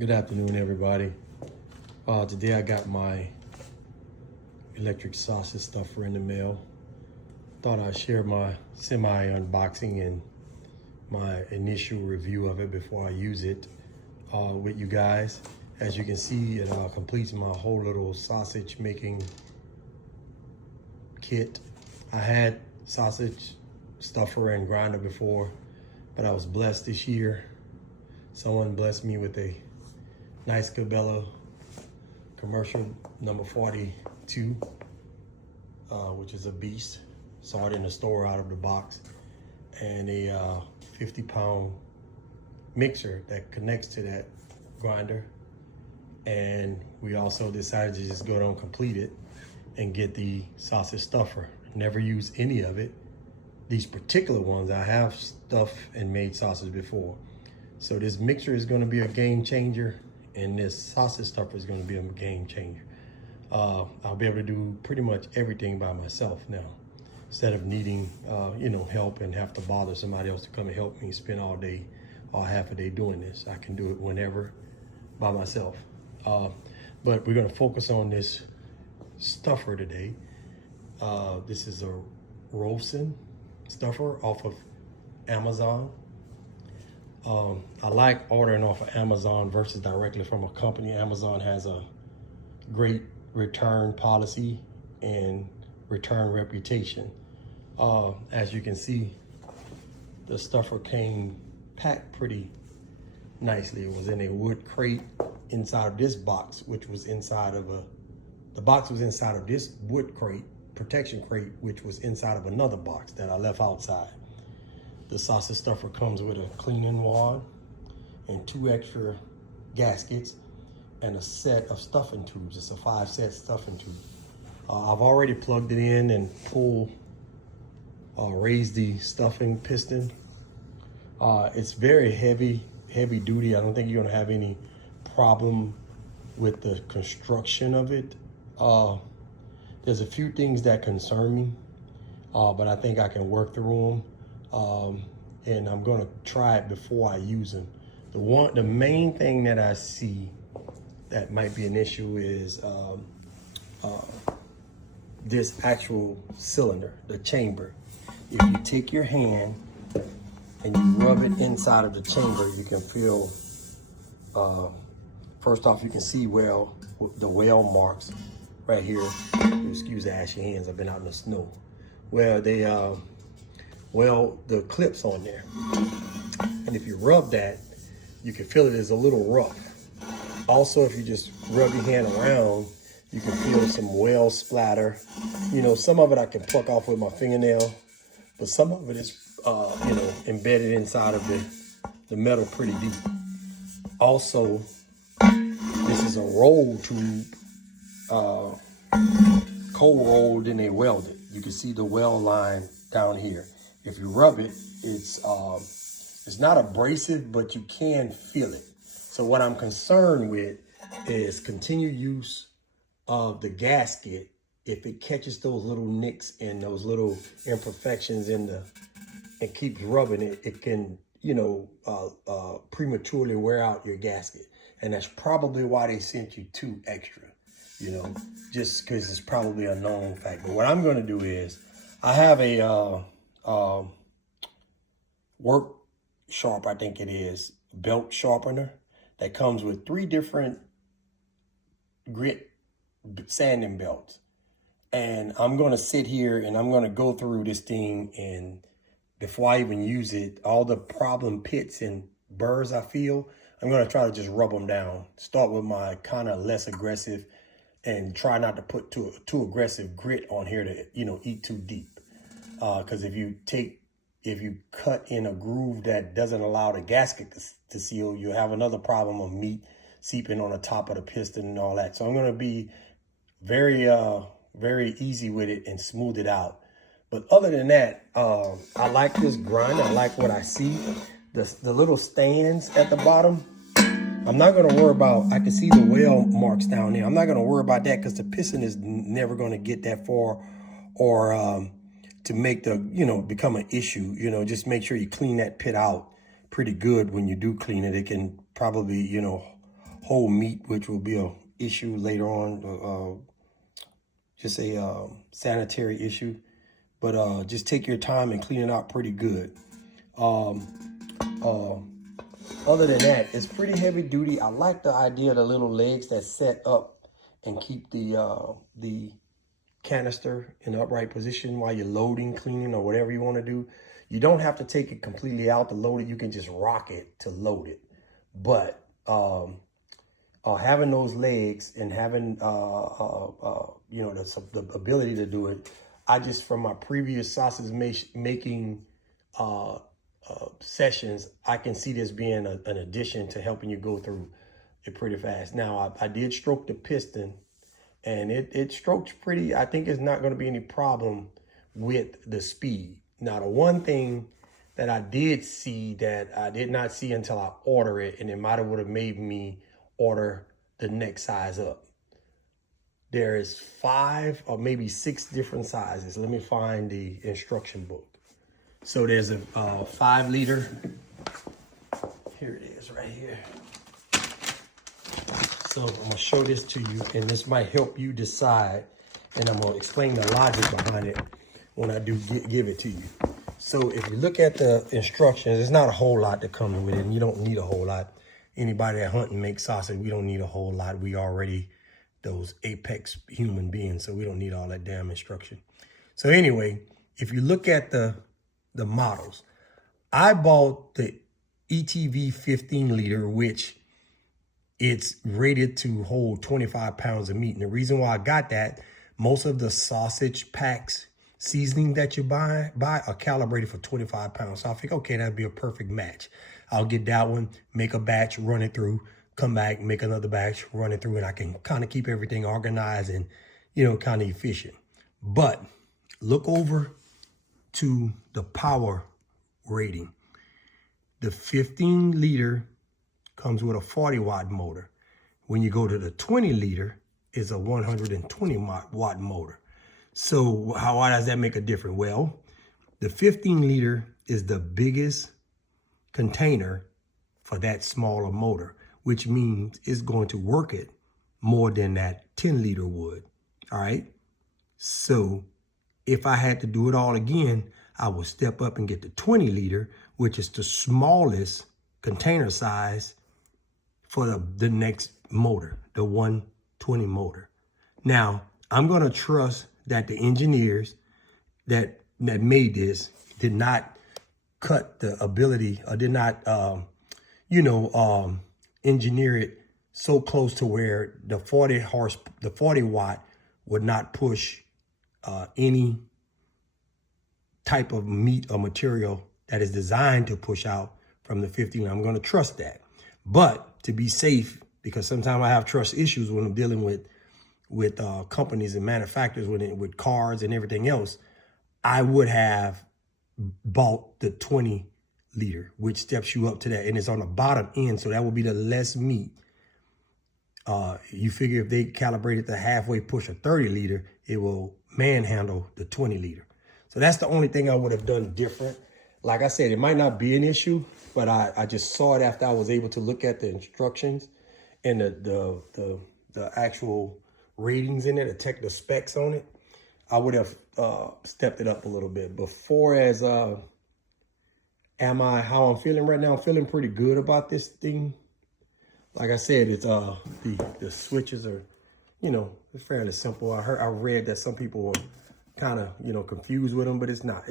Good afternoon, everybody. Today I got my electric sausage stuffer in the mail. Thought I'd share my semi-unboxing and my initial review of it before I use it with you guys. As you can see, it completes my whole little sausage making kit. I had sausage stuffer and grinder before, but I was blessed this year. Someone blessed me with a nice Cabela commercial number 42, which is a beast. Saw it in the store out of the box, and a 50-pound mixer that connects to that grinder. And we also decided to just go down and complete it and get the sausage stuffer. Never used any of it. These particular ones, I have stuffed and made sausage before. So this mixer is going to be a game changer, and this sausage stuffer is going to be a game changer. I'll be able to do pretty much everything by myself now, instead of needing help and have to bother somebody else to come and help me spend all day or half a day doing this. I can do it whenever by myself. But we're going to focus on this stuffer today. This is a Rovsun stuffer off of Amazon. I like ordering off of Amazon versus directly from a company. Amazon has a great return policy and return reputation. As you can see, the stuffer came packed pretty nicely. It was in a wood crate inside of this box, which was inside of the box was inside of this wood crate, protection crate, which was inside of another box that I left outside. The sausage stuffer comes with a cleaning wad and 2 extra gaskets and a set of stuffing tubes. It's a 5-set stuffing tube. I've already plugged it in and raised the stuffing piston. It's very heavy duty. I don't think you're gonna have any problem with the construction of it. There's a few things that concern me, but I think I can work through them. And I'm gonna try it before I use them. The main thing that I see that might be an issue is this actual cylinder, the chamber. If you take your hand and you rub it inside of the chamber, you can feel, first off, you can see the weld marks right here. Excuse the ashy hands, I've been out in the snow. Where they the clips on there. And if you rub that, you can feel it is a little rough. Also, if you just rub your hand around, you can feel some weld splatter. Some of it I can pluck off with my fingernail, but some of it is, embedded inside of the metal pretty deep. Also, this is a roll tube, cold rolled and they welded. You can see the weld line down here. If you rub it, it's not abrasive, but you can feel it. So what I'm concerned with is continued use of the gasket. If it catches those little nicks and those little imperfections and keeps rubbing it, it can, prematurely wear out your gasket. And that's probably why they sent you 2 extra, just because it's probably a known fact. But what I'm going to do is, I have a work sharp, I think it is, belt sharpener that comes with 3 different grit sanding belts. And I'm going to sit here and I'm going to go through this thing, and before I even use it, all the problem pits and burrs I feel, I'm going to try to just rub them down. Start with my kind of less aggressive and try not to put too aggressive grit on here to, eat too deep. Because if you cut in a groove that doesn't allow the gasket to seal, you'll have another problem of meat seeping on the top of the piston and all that. So I'm going to be very, very easy with it and smooth it out. But other than that, I like this grinder. I like what I see. The little stands at the bottom, I'm not going to worry about. I can see the weld marks down there. I'm not going to worry about that because the piston is never going to get that far or to make the, become an issue. Just make sure you clean that pit out pretty good. When you do clean it, it can probably, whole meat, which will be a issue later on, just a sanitary issue. But just take your time and clean it out pretty good. Other than that, it's pretty heavy duty. I like the idea of the little legs that set up and keep the canister in the upright position while you're loading, cleaning, or whatever you want to do. You don't have to take it completely out to load it. You can just rock it to load it. But having those legs and having you know, the ability to do it, I just, from my previous sausage making sessions, I can see this being an addition to helping you go through it pretty fast. Now, I did stroke the piston, and it strokes pretty. I think it's not going to be any problem with the speed. Now, the one thing that I did see that I did not see until I order it, and it might have would have made me order the next size up. There is 5 or maybe 6 different sizes. Let me find the instruction book. So there's a 5 liter. Here it is right here. So I'm gonna show this to you, and this might help you decide, and I'm gonna explain the logic behind it when I do give it to you. So if you look at the instructions, there's not a whole lot that comes with it, and you don't need a whole lot. Anybody that hunt and make sausage, we don't need a whole lot. We already those apex human beings, so we don't need all that damn instruction. So anyway, if you look at the models, I bought the ETV 15 liter, which it's rated to hold 25 pounds of meat. And the reason why I got that, most of the sausage packs, seasoning that you buy are calibrated for 25 pounds. So I think, okay, that'd be a perfect match. I'll get that one, make a batch, run it through, come back, make another batch, run it through, and I can kind of keep everything organized and, you know, kind of efficient. But look over to the power rating. The 15 liter comes with a 40 watt motor. When you go to the 20 liter, it's a 120 watt motor. So why does that make a difference? Well, the 15 liter is the biggest container for that smaller motor, which means it's going to work it more than that 10 liter would. All right. So if I had to do it all again, I would step up and get the 20 liter, which is the smallest container size for the next motor, the 120 motor. Now, I'm going to trust that the engineers that made this did not cut the ability, or did not, engineer it so close to where the 40 watt would not push any type of meat or material that is designed to push out from the 15. I'm going to trust that. But to be safe, because sometimes I have trust issues when I'm dealing with companies and manufacturers with cars and everything else, I would have bought the 20 liter, which steps you up to that, and it's on the bottom end, so that would be the less meat. You figure if they calibrated the halfway push a 30 liter, it will manhandle the 20 liter. So that's the only thing I would have done different. Like I said, it might not be an issue, but I just saw it after I was able to look at the instructions and the actual ratings in it, the specs on it. I would have stepped it up a little bit. Before as how I'm feeling right now, I'm feeling pretty good about this thing. Like I said, it's the switches are, it's fairly simple. I read that some people were kind of, confused with them, but it's not.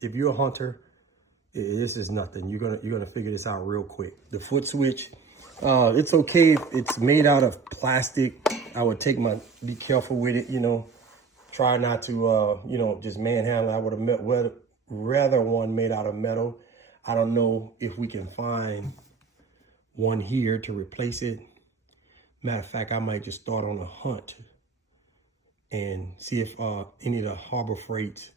If you're a hunter, this is nothing. You're gonna figure this out real quick. The foot switch, it's okay if it's made out of plastic. I would be careful with it, try not to, just manhandle. I would have rather one made out of metal. I don't know if we can find one here to replace it. Matter of fact, I might just start on a hunt and see if any of the Harbor Freight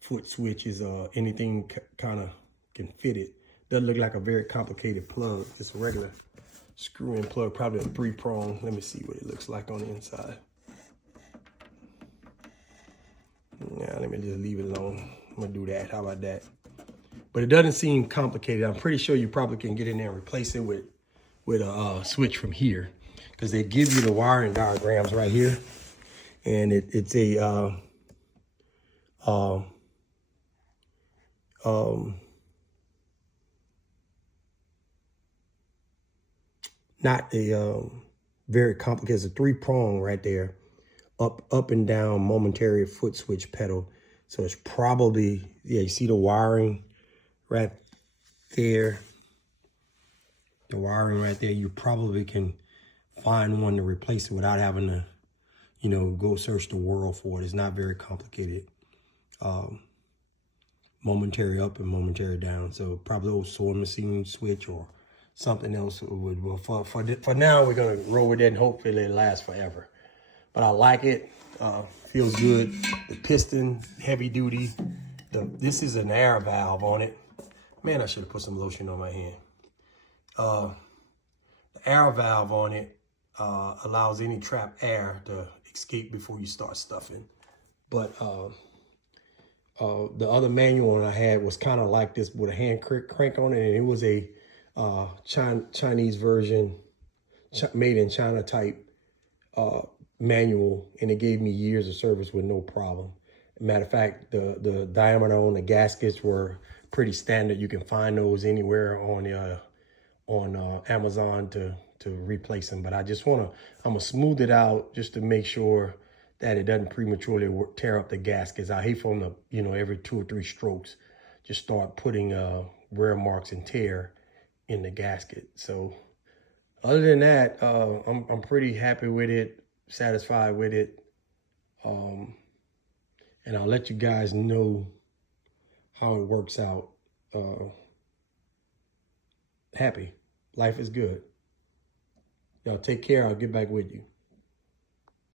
foot switches or anything kind of can fit it. Doesn't look like a very complicated plug. It's a regular screw-in plug, probably a 3-prong. Let me see what it looks like on the inside. Yeah, let me just leave it alone. I'm gonna do that. How about that? But it doesn't seem complicated. I'm pretty sure you probably can get in there and replace it with with a switch from here, because they give you the wiring diagrams right here, and it's a not a very complicated. It's a 3-prong right there, up and down momentary foot switch pedal. So it's probably, yeah, you see the wiring right there. The wiring right there, you probably can find one to replace it without having to, you know, go search the world for it. It's not very complicated. Momentary up and momentary down. So probably old sewing machine switch or something else would. Well, for now, we're gonna roll with it and hopefully it lasts forever. But I like it. Feels good. The piston, heavy duty. This is an air valve on it. Man, I should have put some lotion on my hand. The air valve on it allows any trapped air to escape before you start stuffing. But the other manual one I had was kind of like this with a hand crank on it, and it was a Chinese version, made in China type manual, and it gave me years of service with no problem. Matter of fact, the diameter on the gaskets were pretty standard. You can find those anywhere on Amazon to replace them. But I just I'm gonna smooth it out just to make sure that it doesn't prematurely tear up the gaskets. I hate for them to, you know, every 2 or 3 strokes, just start putting wear marks and tear in the gasket. So other than that, I'm pretty happy with it, satisfied with it. And I'll let you guys know how it works out. Happy. Life is good. Y'all take care. I'll get back with you.